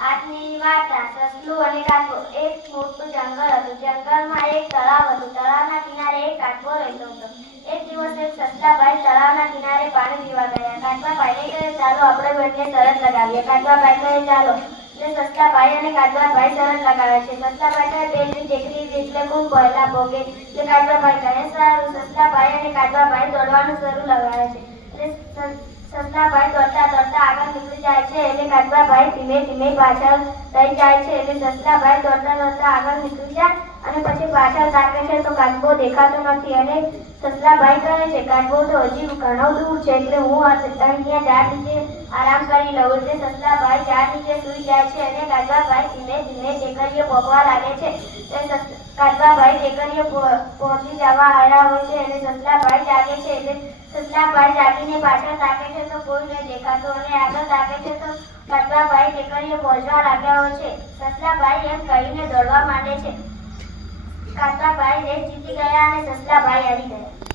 પાણી પીવા ગયા. ચાલો બંને એટલે સસલાભાઈ અને કાચબાભાઈ શરત લગાવે છે. સસલાભાઈ કહે પેલી ટેકરી એટલે ખૂબ કાચબાભાઈ કહે, સારું. સસલાભાઈ અને કાચબાભાઈ દોડવાનું શરૂ લગાવે છે. એટલે સ- સસલાભાઈ દોડતા દોડતા આગળ નીકળી જાય કાચબાભાઈ ધીમે ધીમે પાછળ રહી જાય છે એટલે સસલાભાઈ દોડતા દોડતા આગળ નીકળી જાય અને પછી પાછળ તાકે છે તો કાચબો દેખાતો નથી અને સસલાભાઈ કહે છે કાચબો તો હજી ઘણો દૂર છે એટલે હું આ- અહીંયા ઝાડ નીચે આરામ કરી લઉં. એટલે સસલાભાઈ ઝાડ નીચે સૂઈ જાય છે અને કાચબાભાઈ ધીમે ધીમે ટેકરીઓ ભોગવા લાગે છે. સસ- કાચબાભાઈ ટેકરીઓ પહોંચી જવા આવ્યા હોય છે અને સસલાભાઈ જાગે છે એટલે સસલાભાઈ જાગીને પાછળ તાકે છે તો કોઈ ન દેખાતો અને આગળ તાકે છે તો કાચબાભાઈ ટેકરીએ પહોંચવા લાગ્યા હોય છે. સસલાભાઈ એમ કહીને દોડવા માંડે છે. કાચબાભાઈ રેસ જીતી ગયા અને સસલાભાઈ હારી ગયા.